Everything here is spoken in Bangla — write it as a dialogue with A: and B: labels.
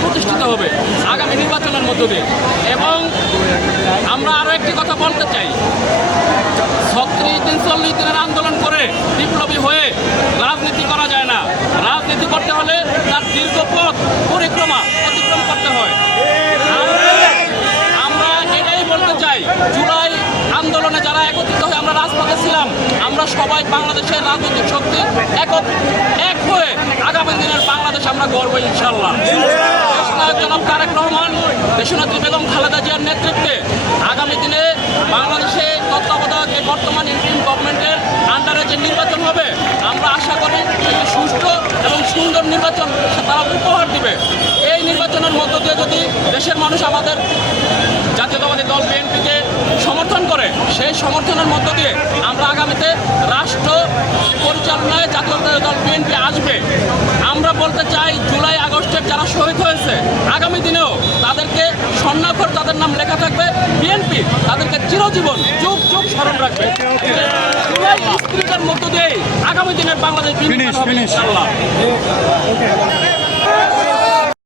A: প্রতিষ্ঠিত হবে আগামী নির্বাচনের মধ্য দিয়ে। এবং আমরা আরও একটি কথা বলতে চাই। ছত্রিশ দিন, চল্লিশ দিনের আন্দোলন করে বিপ্লবী হয়ে রাজনীতি করা যায় না। রাজনীতি করতে হলে তার দীর্ঘ পথ, পরিক্রমা অতিক্রম করতে হয়। আমরা- এটাই বলতে চাই, জুলাই আন্দোলনে যারা একত্রিত হয়ে আমরা রাজপথে ছিলাম, আমরা সবাই বাংলাদেশের রাজনৈতিক শক্তি এক এক হয়ে আগামী দিনের বাংলাদেশ আমরা গর্ব ইনশাল্লাহ। জনাব তারেক রহমান, দেশনেত্রী বেগম খালেদা জিয়ার নেতৃত্বে আগামী দিনে বাংলাদেশে তত্ত্বাবধায়ক এই বর্তমান ইন্ডিয়ান গভর্নমেন্টের আন্ডারে যে নির্বাচন হবে, আমরা আশা করি সুষ্ঠু এবং সুন্দর নির্বাচন তারা উপহার দিবে। এই নির্বাচনের মধ্য দিয়ে যদি দেশের মানুষ আমাদের জাতীয়তাবাদী দল বিএনপিকে সমর্থন করে, সেই সমর্থনের মধ্য দিয়ে আমরা আগামীতে রাষ্ট্র পরিচালনায় জাতীয়তাবাদী দল বিএনপি আসবে আমরা বলতে চাই জুলাই আগস্টের যারা শহীদ হয়েছে। আগামী দিনেও তাদেরকে স্বর্ণাক্ষর তাদের নাম লেখা থাকবে বিএনপি তাদেরকে চিরজীবন যুগ যুগ স্মরণ রাখবে। জুলাই মধ্য দিয়ে আগামী দিনের বাংলাদেশ হবে